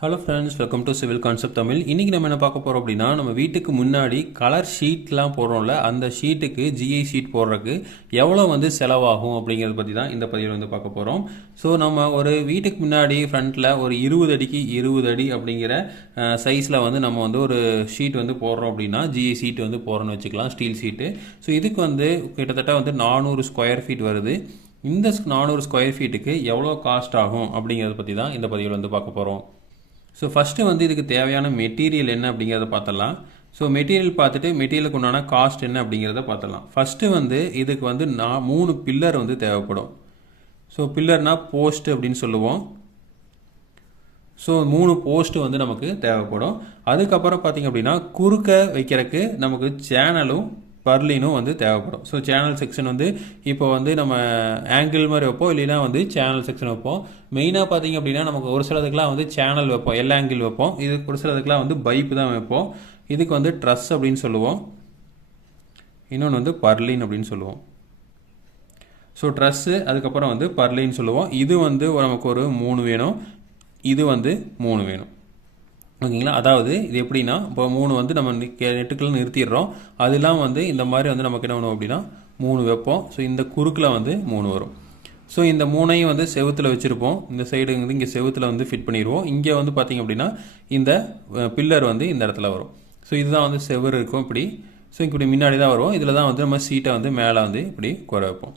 Hello friends welcome to civil concept Tamil இன்றைக்கி நம்ம என்ன பார்க்க போகிறோம் அப்படின்னா நம்ம வீட்டுக்கு முன்னாடி கலர் ஷீட்லாம் போடுறோம்ல அந்த ஷீட்டுக்கு ஜிஐ ஷீட் போடுறதுக்கு எவ்வளோ வந்து செலவாகும் அப்படிங்கிறத பற்றி தான் இந்த பதிவில் வந்து பார்க்க போகிறோம் ஸோ நம்ம ஒரு வீட்டுக்கு முன்னாடி ஃப்ரண்ட்டில் ஒரு இருபது அடிக்கு இருபது அடி அப்படிங்கிற சைஸில் வந்து நம்ம வந்து ஒரு ஷீட் வந்து போடுறோம் அப்படின்னா ஜிஐ ஷீட் வந்து போடுறோன்னு வச்சுக்கலாம் ஸ்டீல் ஷீட்டு ஸோ இதுக்கு வந்து கிட்டத்தட்ட வந்து நானூறு ஸ்கொயர் ஃபீட் வருது. இந்த நானூறு ஸ்கொயர் ஃபீட்டுக்கு எவ்வளோ காஸ்ட் ஆகும் அப்படிங்கிறத பற்றி தான் இந்த பதிவில் வந்து பார்க்க போகிறோம் ஸோ ஃபஸ்ட்டு வந்து இதுக்கு தேவையான மெட்டீரியல் என்ன அப்படிங்கிறத பார்த்தலாம் ஸோ மெட்டீரியல் பார்த்துட்டு மெட்டீரியலுக்கு உண்டான காஸ்ட் என்ன அப்படிங்கிறத பார்த்தலாம் ஃபஸ்ட்டு வந்து இதுக்கு வந்து நான் மூணு பில்லர் வந்து தேவைப்படும். ஸோ பில்லர்னால் போஸ்ட் அப்படின்னு சொல்லுவோம். ஸோ மூணு போஸ்ட் வந்து நமக்கு தேவைப்படும். அதுக்கப்புறம் பார்த்திங்க அப்படின்னா குறுக்க வைக்கிறதுக்கு நமக்கு சேனலும் பர்லினும் வந்து தேவைப்படும். ஸோ சேனல் செக்ஷன் வந்து இப்போ வந்து நம்ம ஆங்கிள் மாதிரி வைப்போம் இல்லைன்னா வந்து சேனல் செக்ஷன் வைப்போம். மெயினாக பார்த்தீங்க அப்படின்னா நமக்கு ஒரு சிலதுக்கெலாம் வந்து சேனல் வைப்போம் எல்லா ஆங்கிள் வைப்போம். இது ஒரு சிலதுக்கெலாம் வந்து பைப்பு தான் வைப்போம். இதுக்கு வந்து ட்ரஸ் அப்படின்னு சொல்லுவோம். இன்னொன்று வந்து பர்லின் அப்படின்னு சொல்லுவோம். ஸோ ட்ரெஸ்ஸு அதுக்கப்புறம் வந்து பர்லின்னு சொல்லுவோம். இது வந்து நமக்கு ஒரு மூணு வேணும். இது வந்து மூணு வேணும். ஓகேங்களா? அதாவது இது எப்படின்னா இப்போ மூணு வந்து நம்ம நெட்டுக்குள்ள நிறுத்திடுறோம். அதெல்லாம் வந்து இந்த மாதிரி வந்து நமக்கு என்ன பண்ணுவோம் அப்படின்னா மூணு வைப்போம். ஸோ இந்த குறுக்கில் வந்து மூணு வரும். ஸோ இந்த மூணையும் வந்து செவுத்தில் வச்சுருப்போம். இந்த சைடு வந்து இங்கே செவுத்தில் வந்து ஃபிட் பண்ணிடுவோம். இங்கே வந்து பார்த்திங்க அப்படின்னா இந்த பில்லர் வந்து இந்த இடத்துல வரும். ஸோ இதுதான் வந்து செவர் இருக்கும் இப்படி. ஸோ இப்படி முன்னாடி தான் வரும். இதில் தான் வந்து நம்ம சீட்டை வந்து மேலே வந்து இப்படி குறை வைப்போம்.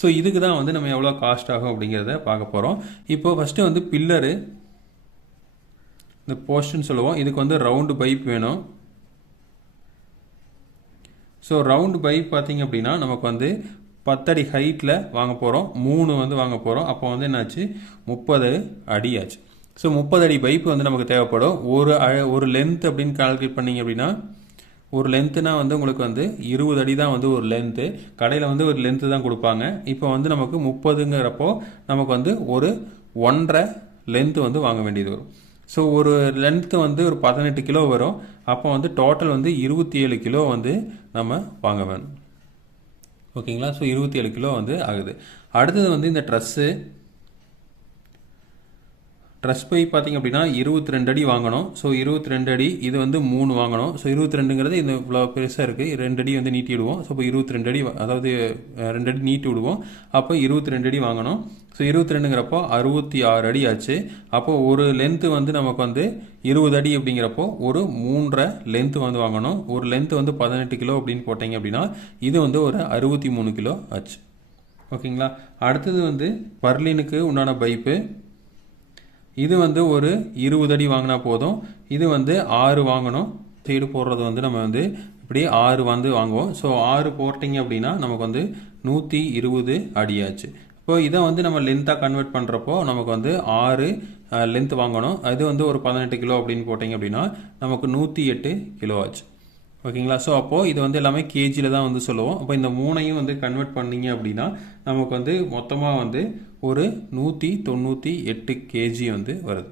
ஸோ இதுக்கு தான் வந்து நம்ம எவ்வளோ காஸ்ட் ஆகும் அப்படிங்கிறத பார்க்க போகிறோம் இப்போ ஃபஸ்ட்டு வந்து பில்லரு இந்த போஸ்ட்னு சொல்லுவோம். இதுக்கு வந்து ரவுண்டு பைப் வேணும். ஸோ ரவுண்டு பைப் பார்த்தீங்க அப்படின்னா நமக்கு வந்து பத்தடி ஹைட்டில் வாங்க போகிறோம் மூணு வந்து வாங்க போகிறோம் அப்போ வந்து என்னாச்சு? முப்பது அடி ஆச்சு. ஸோ முப்பது அடி பைப் வந்து நமக்கு தேவைப்படும். ஒரு ஒரு லென்த் அப்படின்னு கால்குலேட் பண்ணிங்க அப்படின்னா ஒரு லென்த்துனா வந்து உங்களுக்கு வந்து இருபது அடி தான் வந்து ஒரு லென்த்து கடையில் வந்து ஒரு லென்த்து தான் கொடுப்பாங்க. இப்போ வந்து நமக்கு முப்பதுங்கிறப்போ நமக்கு வந்து ஒரு ஒன்றரை லென்த்து வந்து வாங்க வேண்டியது வரும். ஸோ ஒரு லென்த்து வந்து ஒரு பதினெட்டு கிலோ வரும். அப்போ வந்து டோட்டல் வந்து இருபத்தி ஏழு கிலோ வந்து நம்ம வாங்க வேணும். ஓகேங்களா ஸோ இருபத்தி ஏழு கிலோ வந்து ஆகுது. அடுத்தது வந்து இந்த ட்ரெஸ்ஸு ட்ரெஸ் போய் பார்த்திங்க அப்படின்னா இருபத்தி ரெண்டு அடி வாங்கணும். ஸோ இருபத்தி ரெண்டு அடி இது வந்து மூணு வாங்கணும். ஸோ இருபத்தி ரெண்டுங்கிறது இந்த இவ்வளோ பெருசாக இருக்குது ரெண்டு அடி வந்து நீட்டி விடுவோம். ஸோ இப்போ இருபத்தி ரெண்டு அடி அதாவது ரெண்டு அடி நீட்டி விடுவோம். அப்போ இருபத்தி ரெண்டு அடி வாங்கணும். ஸோ இருபத்தி ரெண்டுங்கிறப்போ அறுபத்தி ஆறு அடி ஆச்சு. அப்போது ஒரு லென்த்து வந்து நமக்கு வந்து இருபது அடி அப்படிங்கிறப்போ ஒரு மூன்றரை லென்த்து வந்து வாங்கணும். ஒரு லென்த்து வந்து பதினெட்டு கிலோ அப்படின்னு போட்டிங்க அப்படின்னா இது வந்து ஒரு அறுபத்தி மூணு கிலோ ஆச்சு. ஓகேங்களா? அடுத்தது வந்து பர்லினுக்கு உண்டான பைப்பு. இது வந்து ஒரு இருபது அடி வாங்கினா போதும். இது வந்து ஆறு வாங்கணும். சைடு போடுறது வந்து நம்ம வந்து இப்படி ஆறு வந்து வாங்குவோம். ஸோ ஆறு போட்டிங்க அப்படின்னா நமக்கு வந்து நூற்றி இருபது அடியாச்சு. இப்போ இதை வந்து நம்ம லென்த்தாக கன்வெர்ட் பண்ணுறப்போ நமக்கு வந்து ஆறு லென்த் வாங்கணும். அது வந்து ஒரு பதினெட்டு கிலோ அப்படின்னு போட்டிங்க அப்படின்னா நமக்கு நூற்றி எட்டு கிலோ ஆச்சு. ஓகேங்களா? ஸோ அப்போது இது வந்து எல்லாமே கேஜியில் தான் வந்து சொல்லுவோம். அப்போ இந்த மூணையும் வந்து கன்வெர்ட் பண்ணிங்க அப்படின்னா நமக்கு வந்து மொத்தமாக வந்து ஒரு நூற்றி தொண்ணூற்றி எட்டு கேஜி வந்து வருது.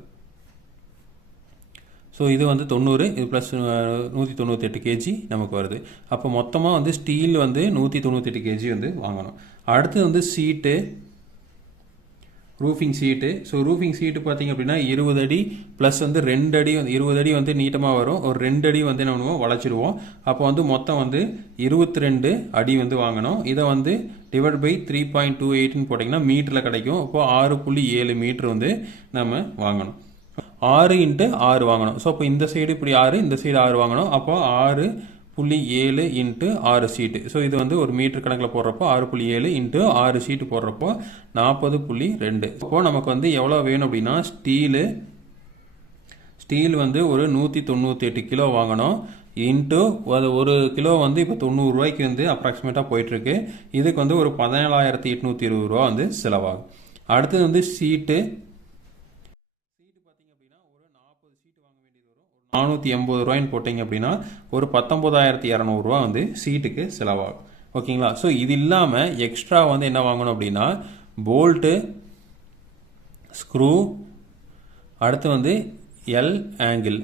ஸோ இது வந்து தொண்ணூறு இது ப்ளஸ் நூற்றி தொண்ணூற்றி எட்டு கேஜி நமக்கு வருது. அப்போ மொத்தமாக வந்து ஸ்டீல் வந்து நூற்றி தொண்ணூற்றி எட்டு கேஜி வந்து வாங்கணும். அடுத்து வந்து sheet roofing sheet so roofing sheet பார்த்தீங்க அப்படின்னா இருபது அடி ப்ளஸ் வந்து ரெண்டு அடி வந்து இருபது அடி வந்து நீட்டமாக வரும். ஒரு ரெண்டு அடி வந்து என்ன பண்ணுவோம்? வளைச்சிடுவோம் அப்போ வந்து மொத்தம் வந்து இருபத்தி ரெண்டு அடி வந்து வாங்கணும். இதை வந்து divide by three point two எயிட்னு போட்டிங்கன்னா மீட்டரில் கிடைக்கும். அப்போது ஆறு புள்ளி ஏழு மீட்ரு வந்து நம்ம வாங்கணும். ஆறு இன்ட்டு ஆறு வாங்கணும். ஸோ அப்போ இந்த சைடு இப்படி ஆறு இந்த சைடு ஆறு வாங்கணும். அப்போ ஆறு புள்ளி ஏழு இன்ட்டு ஆறு சீட்டு. ஸோ இது வந்து ஒரு மீட்டர் கணக்கில் போடுறப்போ ஆறு புள்ளி ஏழு இன்ட்டு ஆறு சீட்டு போடுறப்போ நாற்பது புள்ளி ரெண்டு. அப்போ நமக்கு வந்து எவ்வளோ வேணும் அப்படின்னா ஸ்டீலு ஸ்டீல் வந்து ஒரு நூற்றி தொண்ணூற்றி எட்டு கிலோ வாங்கணும். இன்ட்டு அது ஒரு கிலோ வந்து இப்போ தொண்ணூறுரூவாய்க்கு வந்து அப்ராக்சிமேட்டாக போயிட்டுருக்கு. இதுக்கு வந்து ஒரு பதினேழாயிரத்தி எட்நூற்றி இருபது ரூபா வந்து செலவாகும். அடுத்தது வந்து சீட்டு நானூற்றி எண்பது ரூபாய்ன்னு போட்டிங்க அப்படின்னா ஒரு பத்தொம்போதாயிரத்தி இரநூறுவா வந்து சீட்டுக்கு செலவாகும். ஓகேங்களா? ஸோ இது இல்லாமல் எக்ஸ்ட்ரா வந்து என்ன வாங்கணும் அப்படின்னா போல்ட்டு ஸ்க்ரூ அடுத்து வந்து எல் ஆங்கிள்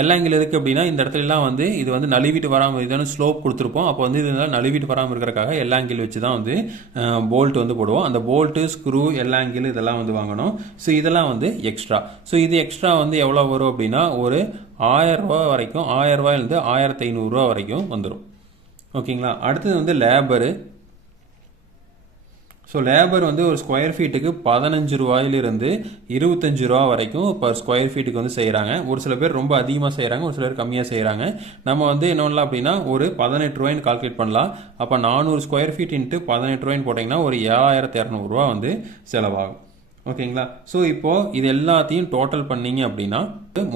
எல்லாம் இங்கே இருக்குது அப்படின்னா இந்த இடத்துலலாம் வந்து இது வந்து நழுவிட்டு வராமல் இதான ஸ்லோப் கொடுத்துருப்போம். அப்போ வந்து இதெல்லாம் நழுவிட்டு வராமல் இருக்கிறக்காக எல்லா ஆங்கிள் வச்சு தான் வந்து போல்ட் வந்து போடுவோம். அந்த போல்ட்டு ஸ்க்ரூ எல்லா ஆங்கிள் இதெல்லாம் வந்து வாங்கணும். ஸோ இதெல்லாம் வந்து எக்ஸ்ட்ரா ஸோ இது எக்ஸ்ட்ரா வந்து எவ்வளோ வரும் அப்படின்னா ஒரு ஆயிரம் வரைக்கும் ஆயிரரூபாயிலேருந்து ஆயிரத்தி ஐநூறுரூவா வரைக்கும் வந்துடும் ஓகேங்களா? அடுத்தது வந்து லேபரு ஸோ லேபர் வந்து ஒரு ஸ்கொயர் ஃபீட்டுக்கு பதினஞ்சு ரூபாயிலிருந்து இருபத்தஞ்சு ரூபா வரைக்கும் பர் ஸ்கொயர் ஃபீட்டுக்கு வந்து செய்கிறாங்க ஒரு சில பேர் ரொம்ப அதிகமாக செய்கிறாங்க ஒரு சில பேர் கம்மியாக செய்கிறாங்க நம்ம வந்து என்ன பண்ணலாம் அப்படின்னா ஒரு பதினெட்டு ரூபாய்னு கால்குலேட் பண்ணலாம். அப்போ நானூறு ஸ்கொயர் ஃபீட் இன்ட்டு பதினெட்டு ரூபாய்னு போட்டிங்கன்னா ஒரு ஏழாயிரத்தி இரநூறுவா வந்து செலவாகும். ஓகேங்களா? ஸோ இப்போது இது எல்லாத்தையும் டோட்டல் பண்ணீங்க அப்படின்னா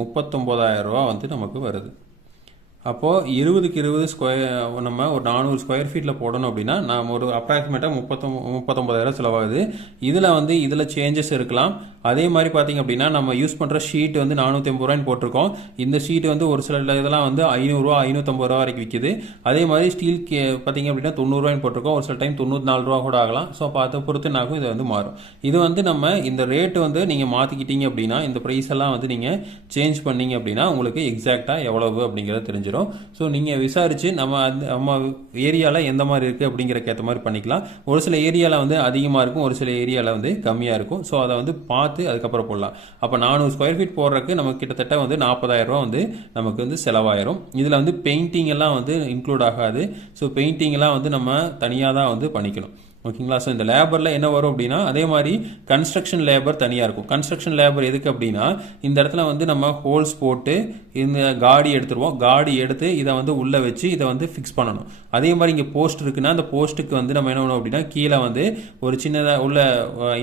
முப்பத்தொம்போதாயிரம் ரூபா வந்து நமக்கு வருது. அப்போது இருபதுக்கு இருபது ஸ்கொயர் நம்ம ஒரு நானூறு ஸ்கொயர் ஃபீட்டில் போடணும் அப்படின்னா நம்ம ஒரு அப்ராக்சிமேட்டாக முப்பத்தொ முப்பத்தொம்பதாயிரம் செலவாகுது. இதில் வந்து இதில் சேஞ்சஸ் இருக்கலாம். அதே மாதிரி பார்த்தீங்க அப்படின்னா நம்ம யூஸ் பண்ணுற ஷீட் வந்து நானூற்றி ஐம்பது ரூபாய்னு போட்டிருக்கோம். இந்த ஷீட் வந்து ஒரு சில இதெல்லாம் வந்து ஐநூறுரூவா ஐநூற்றம்பது ரூபா வரைக்கும் விற்கிது அதே மாதிரி ஸ்டீல் கே பார்த்தீங்க அப்படின்னா தொண்ணூறுரூவாய்னு போட்டிருக்கோம். ஒரு சில டைம் தொண்ணூற்றி நாலு ரூபா கூட ஆகலாம். ஸோ பார்த்த பொறுத்து நாகும் இது வந்து மாறும். இது வந்து நம்ம இந்த ரேட்டு வந்து நீங்கள் மாற்றிக்கிட்டீங்க அப்படின்னா இந்த ப்ரைஸ் எல்லாம் வந்து நீங்கள் சேஞ்ச் பண்ணீங்க அப்படின்னா உங்களுக்கு எக்ஸாக்டாக எவ்வளவு அப்படிங்கிறது தெரிஞ்சிடும் ஸோ நீங்கள் விசாரித்து நம்ம அந்த நம்ம ஏரியாவில் எந்த மாதிரி இருக்குது அப்படிங்கிறக்கேற்ற மாதிரி பண்ணிக்கலாம். ஒரு சில ஏரியாவில் வந்து அதிகமாக இருக்கும் ஒரு சில ஏரியாவில் வந்து கம்மியாக இருக்கும். ஸோ அதை வந்து பார்த்து பார்த்து அதுக்கப்புறம் போடலாம். அப்போ நானூறு ஸ்கொயர் ஃபீட் போடுறதுக்கு நமக்கு கிட்டத்தட்ட வந்து நாற்பதாயிரம் ரூபா வந்து நமக்கு வந்து செலவாயிரும். இதில் வந்து பெயிண்டிங் எல்லாம் வந்து இன்க்ளூட் ஆகாது. ஸோ பெயிண்டிங் எல்லாம் வந்து நம்ம தனியாக தான் வந்து பண்ணிக்கணும். ஓகேங்களா ஸோ இந்த லேபரில் என்ன வரும் அப்படின்னா அதே மாதிரி கன்ஸ்ட்ரக்ஷன் லேபர் தனியாக இருக்கும். கன்ஸ்ட்ரக்ஷன் லேபர் எதுக்கு அப்படின்னா இந்த இடத்துல வந்து நம்ம ஹோல்ஸ் போட்டு இந்த காடி எடுத்துருவோம். காடி எடுத்து இதை வந்து உள்ளே வச்சு இதை வந்து ஃபிக்ஸ் பண்ணணும். அதே மாதிரி இங்கே போஸ்ட் இருக்குன்னா அந்த போஸ்ட்டுக்கு வந்து நம்ம என்ன பண்ணுவோம் அப்படின்னா கீழே வந்து ஒரு சின்னதாக உள்ள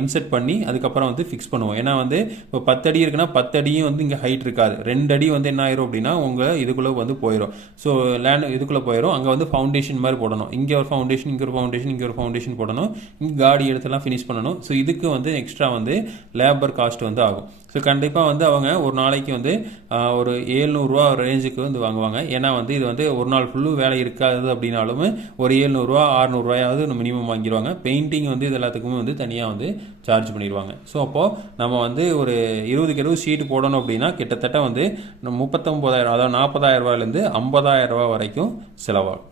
இன்செர்ட் பண்ணி அதுக்கப்புறம் வந்து ஃபிக்ஸ் பண்ணுவோம். ஏன்னா வந்து இப்போ பத்தடி இருக்குன்னா பத்து அடியும் வந்து இங்கே ஹைட் இருக்காது. ரெண்டு அடி வந்து என்ன ஆயிரும் அப்படின்னா உங்கள் இதுக்குள்ளே வந்து போயிடும் ஸோ லேண்ட் இதுக்குள்ளே போயிடும் அங்கே வந்து ஃபவுண்டேஷன் மாதிரி போடணும். இங்கே ஒரு ஃபவுண்டேஷன் இங்கே ஒரு ஃபவுண்டேஷன் இங்கே ஒரு ஃபவுண்டேஷன் போடணும். இங்கே காடி எடுத்துலாம் ஃபினிஷ் பண்ணணும். ஸோ இதுக்கு வந்து எக்ஸ்ட்ரா வந்து லேபர் காஸ்ட் வந்து ஆகும். ஸோ கண்டிப்பாக வந்து அவங்க ஒரு நாளைக்கு வந்து ஒரு ஏழ்நூறுரூவா ரேஞ்சுக்கு வந்து வாங்குவாங்க. ஏன்னா வந்து இது வந்து ஒரு நாள் ஃபுல்லு வேலை இருக்காது அப்படின்னாலும் ஒரு ஏழ்நூறுரூவா ஆறுநூறுவாயாவது மினிமம் வாங்கிடுவாங்க. பெயிண்டிங் வந்து இது எல்லாத்துக்குமே வந்து தனியாக வந்து சார்ஜ் பண்ணிடுவாங்க. ஸோ அப்போது நம்ம வந்து ஒரு இருபதுக்கு இருபது ஷீட்டு போடணும் அப்படின்னா கிட்டத்தட்ட வந்து முப்பத்தொம்போதாயிரம் அதாவது நாற்பதாயிரம் ரூபாயிலேருந்து ஐம்பதாயிரம் வரைக்கும் செலவாகும்.